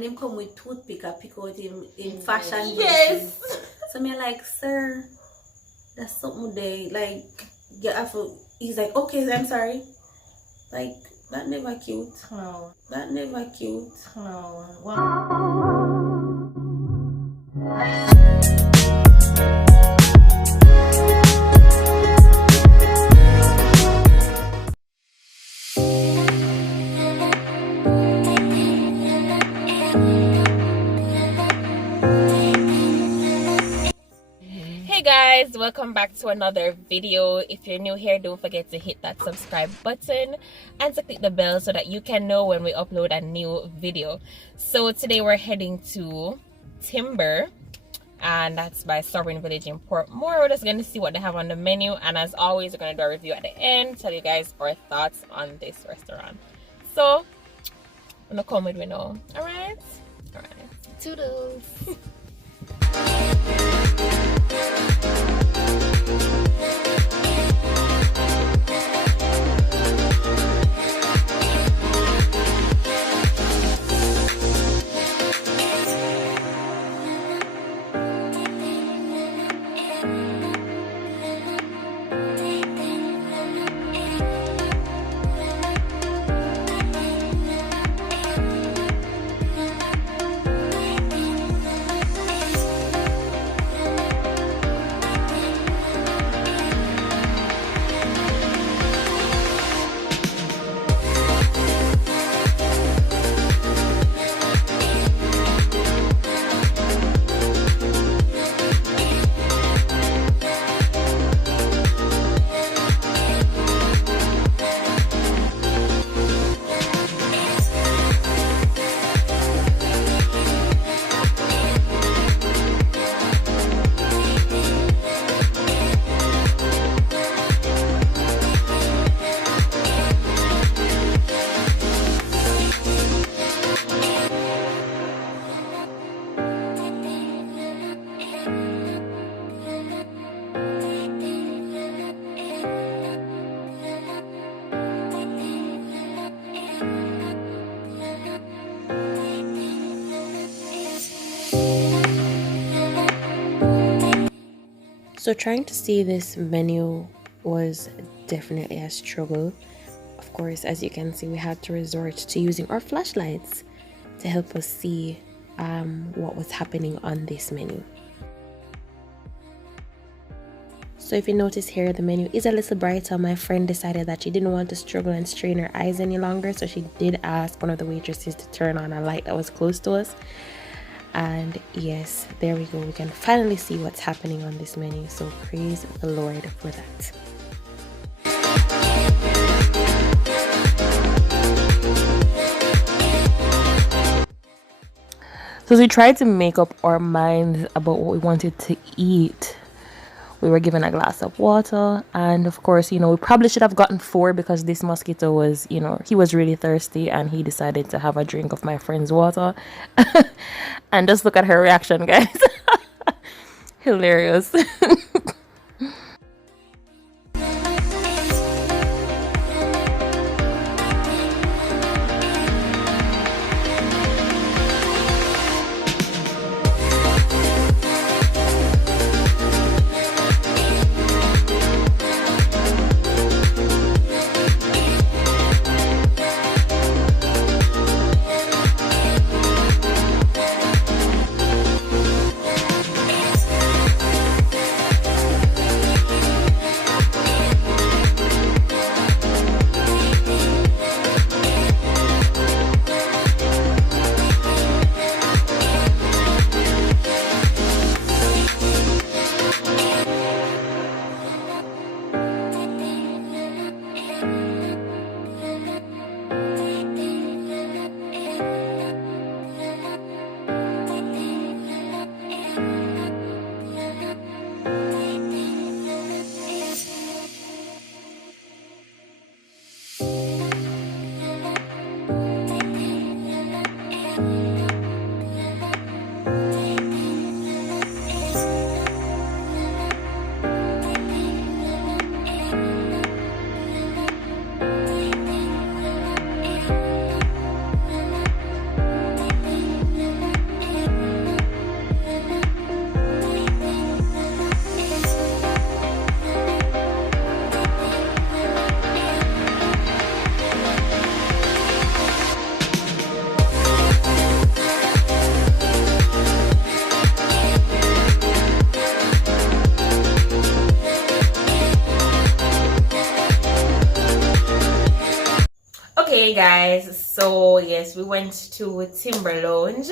and him come with toothpick and pick out him in fashion. Yes. So me like, sir, that's something they like. Yeah, he's like, okay, I'm sorry. Like that never cute. Oh. That never cute. Oh. Wow. Hey guys, welcome back to another video. If you're new here, don't forget to hit that subscribe button and to click the bell so that you can know when we upload a new video. So today we're heading to Timber, and that's by Sovereign Village in Portmore. We're just going to see what they have on the menu, and as always, we're going to do a review at the end, tell you guys our thoughts on this restaurant. So I'm gonna come with me now. Alright? Toodles. So trying to see this menu was definitely a struggle. Of course, as you can see, we had to resort to using our flashlights to help us see what was happening on this menu. So if you notice here, the menu is a little brighter. My friend decided that she didn't want to struggle and strain her eyes any longer, so she did ask one of the waitresses to turn on a light that was close to us. And yes, there we go, we can finally see what's happening on this menu, so praise the Lord for that. So as we tried to make up our minds about what we wanted to eat, we were given a glass of water, and of course, we probably should have gotten 4 because this mosquito was, he was really thirsty and he decided to have a drink of my friend's water. And just look at her reaction, guys. Hilarious. guys, so yes, we went to Timber Lounge,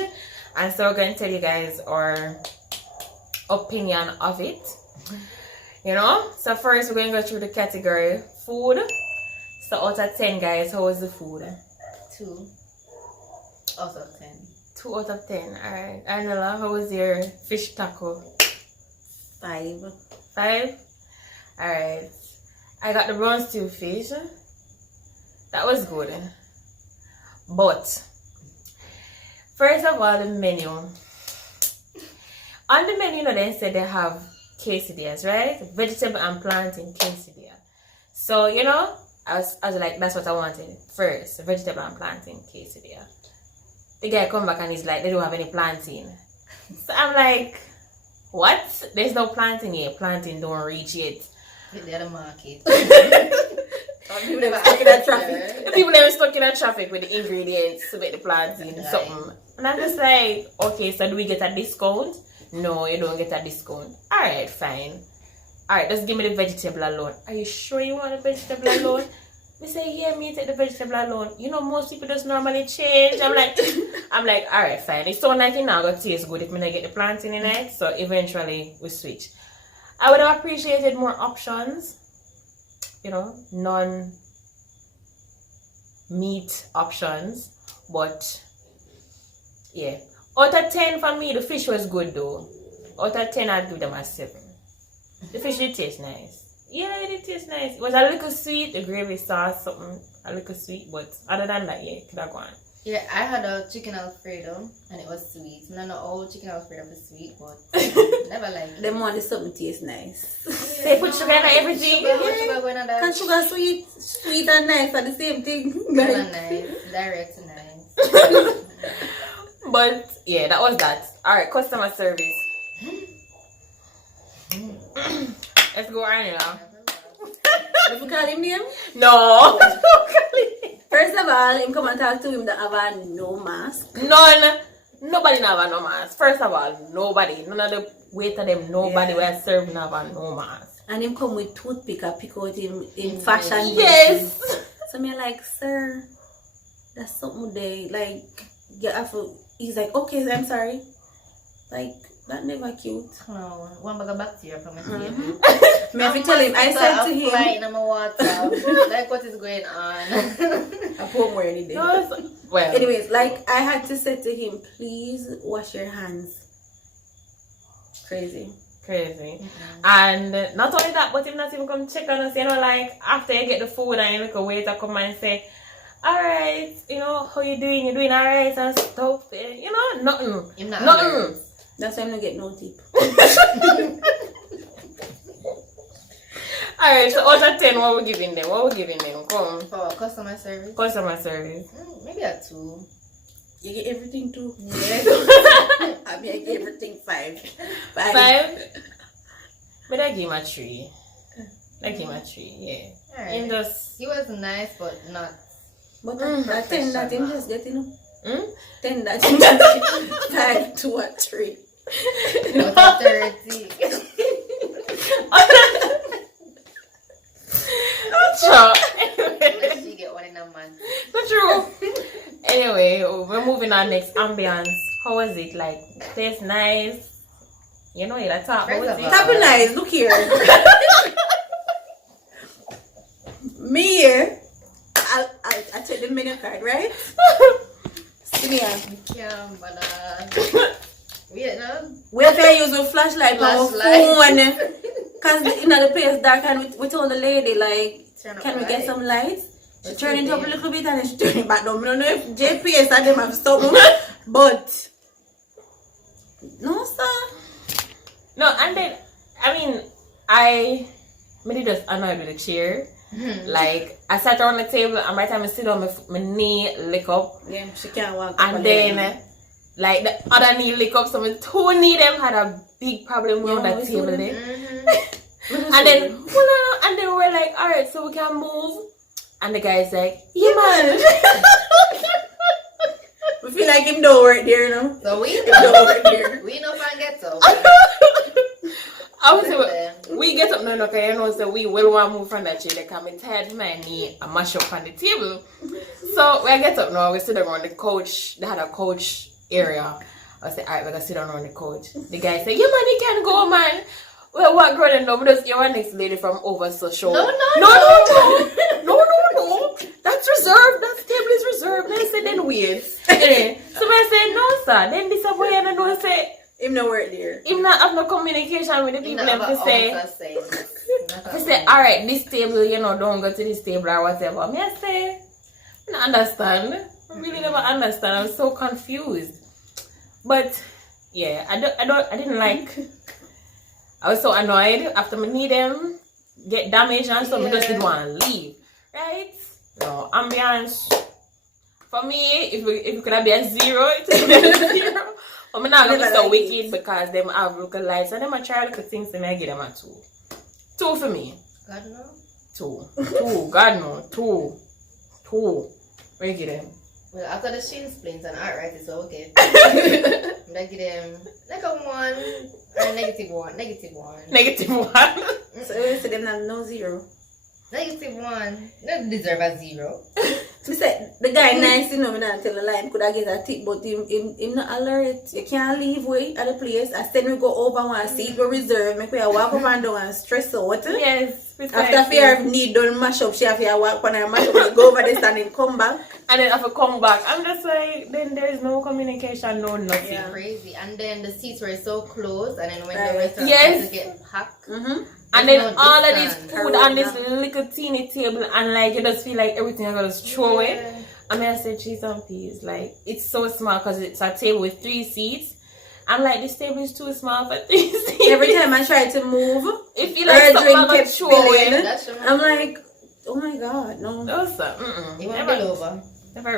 and so we're going to tell you guys our opinion of it. You know, so first we're going to go through the category food. So out of 10, guys, how was the food? 2 out of 10. 2 out of 10. All right, Angela, how was your fish taco? 5. 5. All right, I got the brown stew fish. That was good. But first of all, the menu. On the menu, you know, they said they have quesadillas, right? Vegetable and plantain quesadilla. So, you know, I was like, that's what I wanted first. Vegetable and plantain quesadilla. The guy come back and he's like, they don't have any plantain. So I'm like, what? There's no plantain yet. Plantain don't reach yet. They're the market. People never stuck in that traffic. The people never stuck in that traffic with the ingredients to make the plantain something. And I'm just like, okay, so do we get a discount? No, you don't get a discount. Alright, fine. Alright, just give me the vegetable alone. Are you sure you want the vegetable alone? We say, yeah, me take the vegetable alone. You know, most people just normally change. I'm like, alright, fine. It sounds like it now gonna taste good if I get the plantain in it. So eventually we switch. I would have appreciated more options. You know, non-meat options. But yeah. Out of 10 for me, the fish was good though. Out of 10, I'd give them a 7. The fish did taste nice. Yeah, it did taste nice. It was a little sweet, the gravy sauce, something a little sweet, but other than that, yeah, it could have gone. Yeah, I had a chicken Alfredo and it was sweet. I don't know all chicken Alfredo was sweet, but never liked it. Them want the something taste nice. Yeah, They put sugar in everything. Sugar going on that. Can sugar sweet and nice are the same thing? Nice, direct and nice. But yeah, that was that. Alright, customer service. Let's go on now. If you call him name? No. First of all, him come and talk to him that have a no mask. None. Nobody have a no mask. First of all, nobody. None of the waiter them, nobody were serving have a no mask. And him come with toothpick and pick out him in fashion. Yes. So me like, sir, that's something they like. You have to. He's like, okay, I'm sorry. Like, that never cute. No, one bag of bacteria from my table. Me have to tell him, I said to him, in my water. Like, what is going on? I Portmore any day. Well, Anyways, like, I had to say to him, please wash your hands. Crazy. And not only that, but him not even come check on us, you know, like after you get the food and you look a waiter come and say, alright, you know, how you doing? You doing alright and stuff. You know, nothing. Nothing. That's why I'm not get no tip. Alright, so out of 10, what we giving them? Come. For customer service? Customer service. Maybe a 2. You get everything too? Yes. I mean, I get everything 5. 5? But I give him a 3. Yeah. Alright. He was nice, but not. But that 10 that him just get, you know? 10 that 5 to a 3. Not a 30. Sure. Unless she get one in a month. That's true. Anyway, we're moving on next. Ambience. How was it? Like, tastes nice. You know, you're top. How was it? Top nice. Look here. Me here. I take the menu card, right? See me here. We have to use a flashlight on our phone. Because the place dark and we told the lady, like, can we get some lights? She turned it up a little bit and she turned it back down. I don't know if JPS and them have something, but no, sir. No, and then, I mean, I maybe just annoyed with the chair. Like, I sat around the table and by the time I sit down, my knee lick up. Yeah, she can't walk up. And then, like, the other knee lick up. So my two knee them had a big problem around that table there. And then, we're like, alright, so we can move. And the guy's like, yeah, man. We feel like him don't work there, you know? So we don't work there. We know if I get so. I was we get up now, okay, you know, so we will want to move from that chair. They come and tired my knee and mash up on the table. So we get up now, we sit down on the couch. They had a couch area. I said, alright, we're gonna sit down on the couch. The guy said, yeah man, you can go, man. Well, what girl and no, but just your next lady from over so show. No. That's reserved. That table is reserved. They said then wait. So I said, no sir. Then this boy and I know say him no work there. Him not have no communication with the people them to say. I say, alright, this table, you know, don't go to this table or whatever. Me I say, I don't understand. I really never understand. I'm so confused. But yeah, I didn't like. I was so annoyed after me need them get damaged and stuff. I just didn't want to leave. Right? No, ambience. For me, if it could have been a 0, it would be a 0. But I'm not going to be so wicked because them have local lights and them I try little things and I give them a 2. 2 for me. God no. 2. God no. 2. Where you get them? Well, after the shin splints and arthritis, so okay. I give them like a 1 or a -1. -1. So you say them not no 0. -1. They deserve a 0. So say the guy nice, you know, me not tell a lie. Could I get a tip, but him not alert. You can't leave way at the place. I said we go over one seat we reserve. Make we walk up and down and stress out. Yes. After fear of need don't mash up, she have to walk on and mash up and go over this and then come back. And then after come back, I'm just like, then there's no communication, no nothing. Yeah. Crazy. And then the seats were so close, and then when the Right. restaurant Yes. started to get packed. And then no all of this distance. food on this little teeny table, and like you just feel like everything I gotta throw away. I mean, I said cheese and peas. Like it's so small because it's a table with 3 seats. I'm like, this table is too small for 3 seats. Every time I try to move, it feel like something I'm gonna kept throw away. spilling. I'm like, oh my god, no. No sir, You want to go over? Never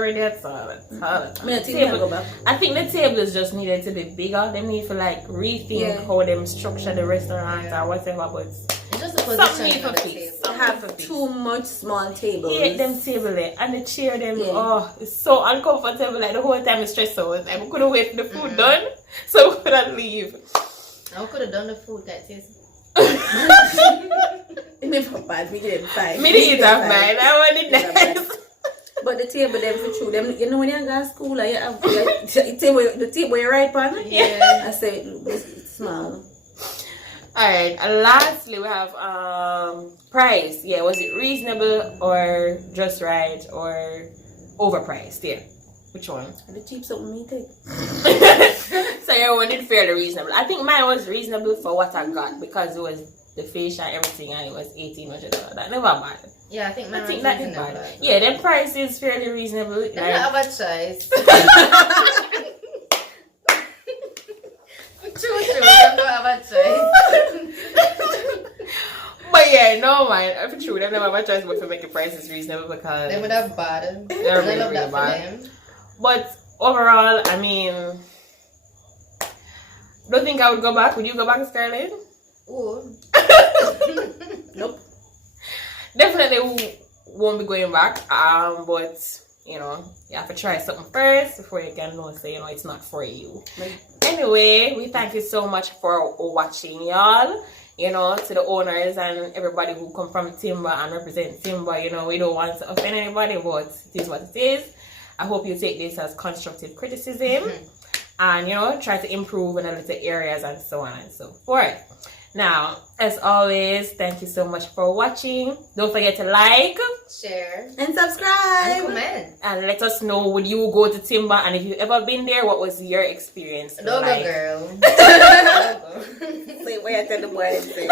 ready at all. I mean, I think I'll go back. I think the tables just needed to be bigger. They need to like rethink how them structure the restaurant or whatever. But It's just the something position for of the fix. table. I have too much small tables. hate them table there. And the chair them, Yeah. oh, it's so uncomfortable. Like the whole time it's stressed out. Like we couldn't wait for the food done, so we couldn't leave. I could have done the food that tastes. It made for bad. We get 5. Me didn't eat half mine. I wanted that. But the table them for true. Them, you know when you go to school, like, you have the table you right on. Yeah. I say it's small. Alright, and lastly we have price. Yeah, was it reasonable or just right or overpriced? Yeah. Which one? The cheap something me take. So your one did fairly reasonable. I think mine was reasonable for what I got because it was the fish and everything and it was $1,800. That never bad. Yeah, I think I think that is bad. Yeah, the price is fairly reasonable. They don't have a choice. True, they don't have a choice. But yeah, no man, for true, they never have a choice but to make the prices reasonable because They would have bad. they're I really, love really that for bad. them. But overall, I mean, don't think I would go back. Would you go back, Scarlett? Ooh. Nope. Definitely won't be going back. But you know, you have to try something first before you can know. Say, you know, it's not for you. Right. Anyway, we thank you so much for watching, y'all. You know, to the owners and everybody who come from Timber and represent Timber. You know, we don't want to offend anybody, but it is what it is. I hope you take this as constructive criticism and, you know, try to improve in a little areas and so on and so forth. Now, as always, thank you so much for watching. Don't forget to like, Share, And subscribe. and comment. and let us know, would you go to Timber, and if you've ever been there, what was your experience Don't like? go, girl. Say where I tell the boy and say.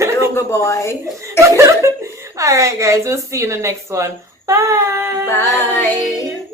Don't go, boy. Alright guys, we'll see you in the next one. Bye. Bye.